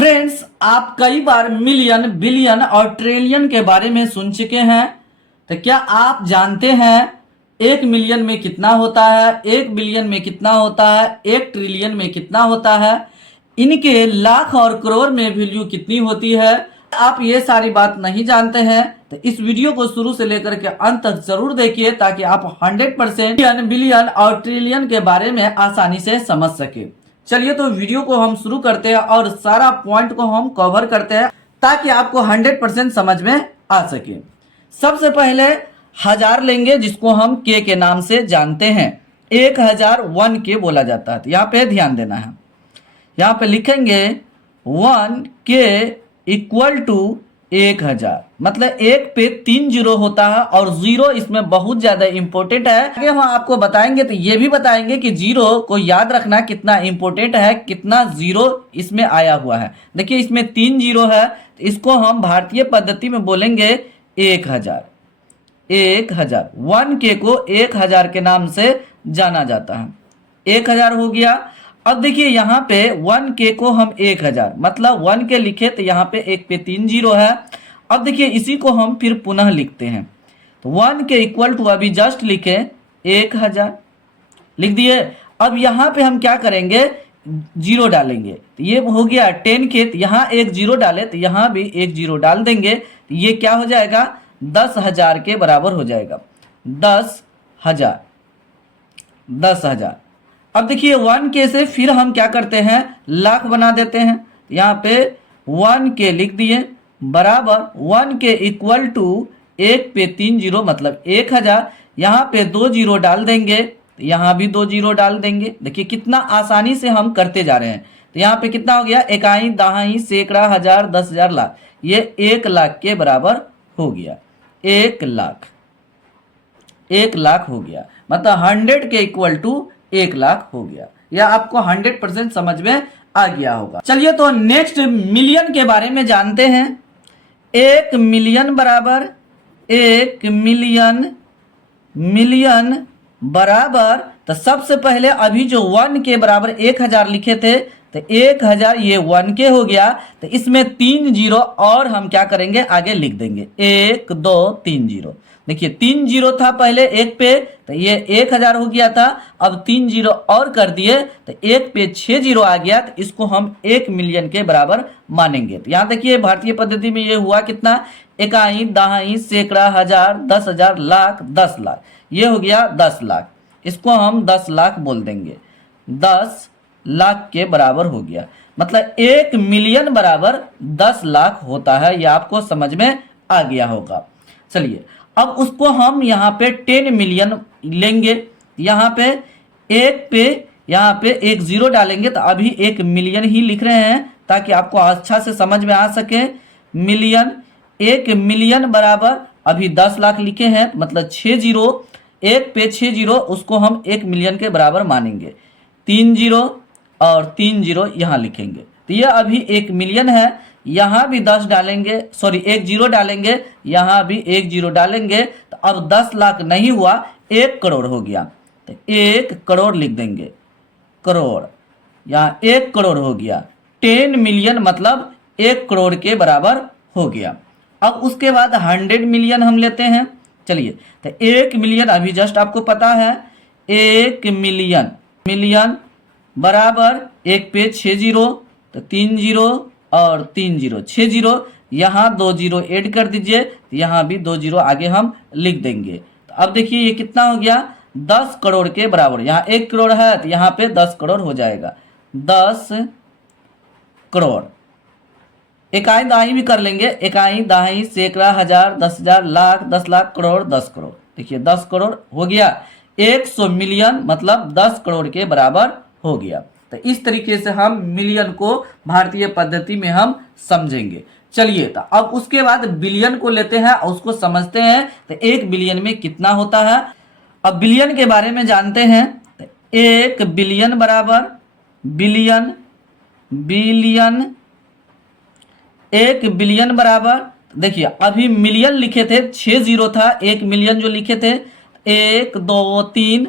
Friends, आप कई बार million, billion और ट्रिलियन के बारे में सुन चुके हैं। तो क्या आप जानते हैं 1 मिलियन में कितना होता है, 1 बिलियन में कितना होता है, 1 ट्रिलियन में कितना होता है, इनके लाख और करोड़ में वैल्यू कितनी होती है? आप ये सारी बात नहीं जानते हैं तो इस वीडियो को शुरू से लेकर के अंत तक जरूर देखिए ताकि आप 100% मिलियन, बिलियन और ट्रिलियन के बारे में आसानी से समझ सके। चलिए तो वीडियो को हम शुरू करते हैं और सारा पॉइंट को हम कवर करते हैं ताकि आपको 100% समझ में आ सके। सबसे पहले हजार लेंगे जिसको हम के नाम से जानते हैं। 1000 1 के बोला जाता है। तो यहाँ पे ध्यान देना है। यहाँ पे लिखेंगे 1 के इक्वल टू 1000, मतलब 1 पे 3 जीरो होता है और जीरो इसमें बहुत ज्यादा इंपॉर्टेंट है। आगे हम आपको बताएंगे तो ये भी बताएंगे कि जीरो को याद रखना कितना इंपॉर्टेंट है, कितना जीरो इसमें आया हुआ है। देखिए इसमें 3 जीरो है तो इसको हम भारतीय पद्धति में बोलेंगे 1000। 1 के को 1000 के नाम से जाना जाता है। 1000 हो गया। अब देखिए यहाँ पे 1 के को हम 1000, मतलब 1 के लिखे तो यहाँ पे 1 पे 3 जीरो है। अब देखिए इसी को हम फिर पुनः लिखते हैं तो 1 के इक्वल टू अभी जस्ट लिखे 1000 लिख दिए। अब यहाँ पे हम क्या करेंगे, जीरो डालेंगे तो ये हो गया 10 के, तो यहाँ एक जीरो डाले तो यहाँ भी एक जीरो डाल देंगे तो ये क्या हो जाएगा, 10,000 के बराबर हो जाएगा। 10,000। अब देखिए 1 के से फिर हम क्या करते हैं, लाख बना देते हैं। यहाँ पे 1 के लिख दिए बराबर 1 के इक्वल टू 1 पे 3 जीरो मतलब 1000। यहाँ पे 2 जीरो डाल देंगे, यहाँ भी 2 जीरो डाल देंगे। देखिए कितना आसानी से हम करते जा रहे हैं। तो यहाँ पे कितना हो गया, इकाई, दहाई, सैकड़ा, हजार, 10,000, लाख। ये 1 लाख के बराबर हो गया। 1 लाख हो गया, मतलब 100 के इक्वल टू 1 लाख हो गया। यह आपको 100% समझ में आ गया होगा। चलिए तो नेक्स्ट मिलियन के बारे में जानते हैं। 1 मिलियन बराबर 1 मिलियन बराबर, तो सबसे पहले अभी जो 1 के बराबर 1000 लिखे थे तो 1000 ये 1 के हो गया। तो इसमें 3 जीरो और हम क्या करेंगे, आगे लिख देंगे 1 2 3 जीरो। देखिए 3 जीरो था पहले 1 पे तो ये 1000 हो गया था। अब 3 जीरो और कर दिए तो 1 पे 6 जीरो आ गया। तो इसको हम 1 मिलियन के बराबर मानेंगे। तो यहाँ देखिए भारतीय पद्धति में ये हुआ कितना, इकाई, दहाई, सैकड़ा, हजार, 10,000, लाख, 10 लाख। ये हो गया 10 लाख। इसको हम 10 लाख बोल देंगे। 10 लाख के बराबर हो गया, मतलब 1 मिलियन बराबर 10 लाख होता है। ये आपको समझ में आ गया होगा। चलिए अब उसको हम यहाँ पे 10 मिलियन लेंगे। यहाँ पे यहाँ पे एक जीरो डालेंगे तो अभी 1 मिलियन ही लिख रहे हैं ताकि आपको अच्छा से समझ में आ सके। मिलियन, 1 मिलियन बराबर अभी 10 लाख लिखे हैं, मतलब 6 जीरो, 1 पे 6 जीरो, उसको हम 1 मिलियन के बराबर मानेंगे। 3 जीरो और 3 जीरो यहाँ लिखेंगे तो ये अभी 1 मिलियन है। यहाँ भी 10 डालेंगे, सॉरी 1 जीरो डालेंगे, यहाँ भी 1 जीरो डालेंगे तो अब 10 लाख नहीं हुआ, 1 करोड़ हो गया। तो 1 करोड़ लिख देंगे, करोड़, यहाँ 1 करोड़ हो गया। 10 मिलियन मतलब 1 करोड़ के बराबर हो गया। अब उसके बाद 100 मिलियन हम लेते हैं। चलिए तो 1 मिलियन अभी जस्ट आपको पता है, 1 मिलियन बराबर 1 पे 6 जीरो तो 3 जीरो और 3 जीरो, 6 जीरो, यहाँ 2 जीरो ऐड कर दीजिए, यहाँ भी 2 जीरो आगे हम लिख देंगे। तो अब देखिए ये कितना हो गया, 10 करोड़ के बराबर। यहाँ 1 करोड़ है तो यहाँ पे 10 करोड़ हो जाएगा। 10 करोड़, इकाई दहाई भी कर लेंगे, इकाई, दहाई, सैकड़ा, हजार, 10,000, लाख, 10 लाख, करोड़, 10 करोड़। देखिए 10 करोड़ हो गया। 100 मिलियन मतलब 10 करोड़ के बराबर हो गया। तो इस तरीके से हम मिलियन को भारतीय पद्धति में हम समझेंगे। चलिए तो अब उसके बाद बिलियन को लेते हैं और उसको समझते हैं। तो 1 बिलियन में कितना होता है, अब बिलियन के बारे में जानते हैं। तो 1 बिलियन बराबर बिलियन, 1 बिलियन बराबर, देखिए अभी मिलियन लिखे थे, 6 जीरो था, 1 मिलियन जो लिखे थे, 1 2 3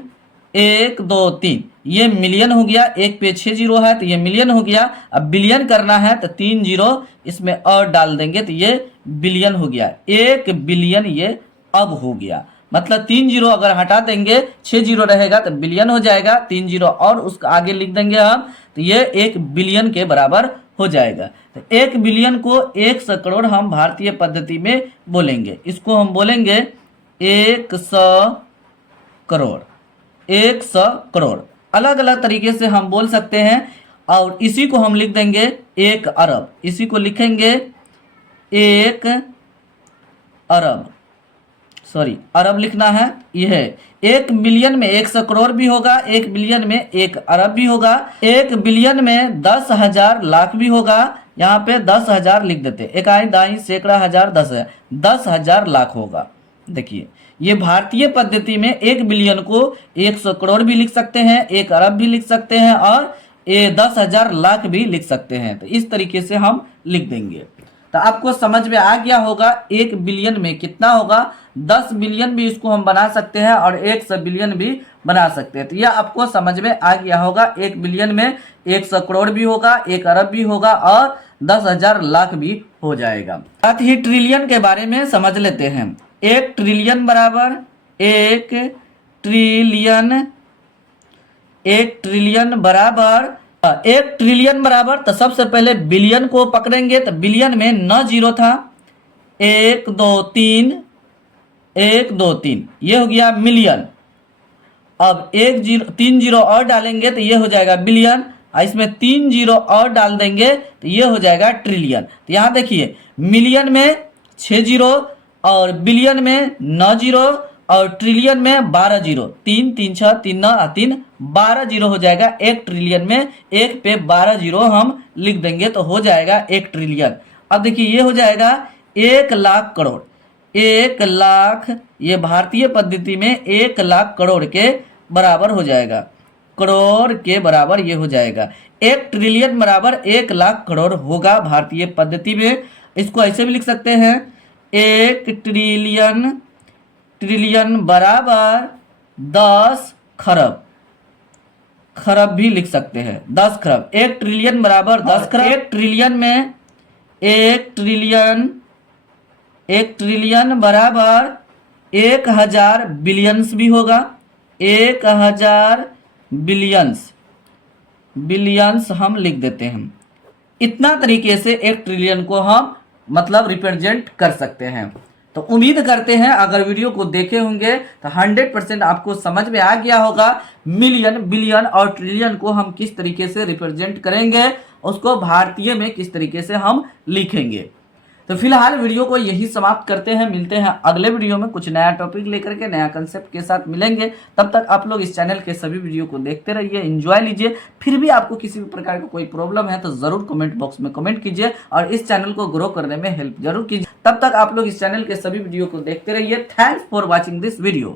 1 2 3, ये मिलियन हो गया, एक पे 6 जीरो है तो ये मिलियन हो गया। अब बिलियन करना है तो 3 जीरो इसमें और डाल देंगे तो ये बिलियन हो गया। 1 बिलियन ये अब हो गया, मतलब 3 जीरो अगर हटा देंगे 6 जीरो रहेगा तो बिलियन हो जाएगा। 3 जीरो और उसका आगे लिख देंगे हम तो ये 1 बिलियन के बराबर हो जाएगा। तो 1 बिलियन को 100 करोड़ हम भारतीय पद्धति में बोलेंगे, इसको हम बोलेंगे 100 करोड़। 100 करोड़ अलग अलग तरीके से हम बोल सकते हैं। और इसी को हम लिख देंगे 1 अरब, इसी को लिखेंगे 1 अरब, सॉरी अरब लिखना है। यह 1 मिलियन में 100 करोड़ भी होगा, 1 बिलियन में 1 अरब भी होगा, 1 बिलियन में 10,000 लाख भी होगा। यहाँ पे 10,000 लिख देते, इकाई दाई सैकड़ा हजार 10,000, 10,000 लाख होगा। देखिए ये भारतीय पद्धति में 1 बिलियन को 100 करोड़ भी लिख सकते हैं, 1 अरब भी लिख सकते हैं और 10,000 लाख भी लिख सकते हैं। तो इस तरीके से हम लिख देंगे। तो आपको समझ में आ गया होगा 1 बिलियन में कितना होगा। 10 बिलियन भी इसको हम बना सकते हैं और 100 बिलियन भी बना सकते हैं। तो यह आपको समझ में आ गया होगा। 1 बिलियन में 100 करोड़ भी होगा, 1 अरब भी होगा और 10,000 लाख भी हो जाएगा। साथ ही ट्रिलियन के बारे में समझ लेते हैं। 1 ट्रिलियन बराबर 1 ट्रिलियन, 1 ट्रिलियन बराबर 1 ट्रिलियन बराबर, तो सबसे पहले बिलियन को पकड़ेंगे तो बिलियन में 9 जीरो था। 1 2 3, 1 2 3 ये हो गया मिलियन। अब 3 जीरो और डालेंगे तो ये हो जाएगा बिलियन, और इसमें 3 जीरो और डाल देंगे तो ये हो जाएगा ट्रिलियन। तो यहाँ देखिए मिलियन में 6 जीरो और बिलियन में 9 जीरो और ट्रिलियन में 12 जीरो, 3 3 6 3 9 3 12 जीरो हो जाएगा। 1 ट्रिलियन में 1 पे 12 जीरो हम लिख देंगे तो हो जाएगा 1 ट्रिलियन। अब देखिए ये हो जाएगा 1 लाख करोड़। 1 लाख ये भारतीय पद्धति में 1 लाख करोड़ के बराबर हो जाएगा, करोड़ के बराबर ये हो जाएगा। 1 ट्रिलियन बराबर 1 लाख करोड़ होगा भारतीय पद्धति में। इसको ऐसे भी लिख सकते हैं 1 ट्रिलियन, ट्रिलियन बराबर 10 खरब, खरब भी लिख सकते हैं 10 खरब। 1 ट्रिलियन बराबर 10 खरब। 1 ट्रिलियन में 1 ट्रिलियन, 1 ट्रिलियन बराबर 1000 बिलियंस भी होगा। 1000 बिलियंस, बिलियंस हम लिख देते हैं। इतना तरीके से 1 ट्रिलियन को हम मतलब रिप्रेजेंट कर सकते हैं। तो उम्मीद करते हैं अगर वीडियो को देखे होंगे तो 100% आपको समझ में आ गया होगा मिलियन, बिलियन और ट्रिलियन को हम किस तरीके से रिप्रेजेंट करेंगे, उसको भारतीय में किस तरीके से हम लिखेंगे। तो फिलहाल वीडियो को यही समाप्त करते हैं। मिलते हैं अगले वीडियो में कुछ नया टॉपिक लेकर के, नया कंसेप्ट के साथ मिलेंगे। तब तक आप लोग इस चैनल के सभी वीडियो को देखते रहिए, एंजॉय लीजिए। फिर भी आपको किसी भी प्रकार का कोई प्रॉब्लम है तो जरूर कमेंट बॉक्स में कमेंट कीजिए और इस चैनल को ग्रो करने में हेल्प जरूर कीजिए। तब तक आप लोग इस चैनल के सभी वीडियो को देखते रहिए। Thanks for watching this video.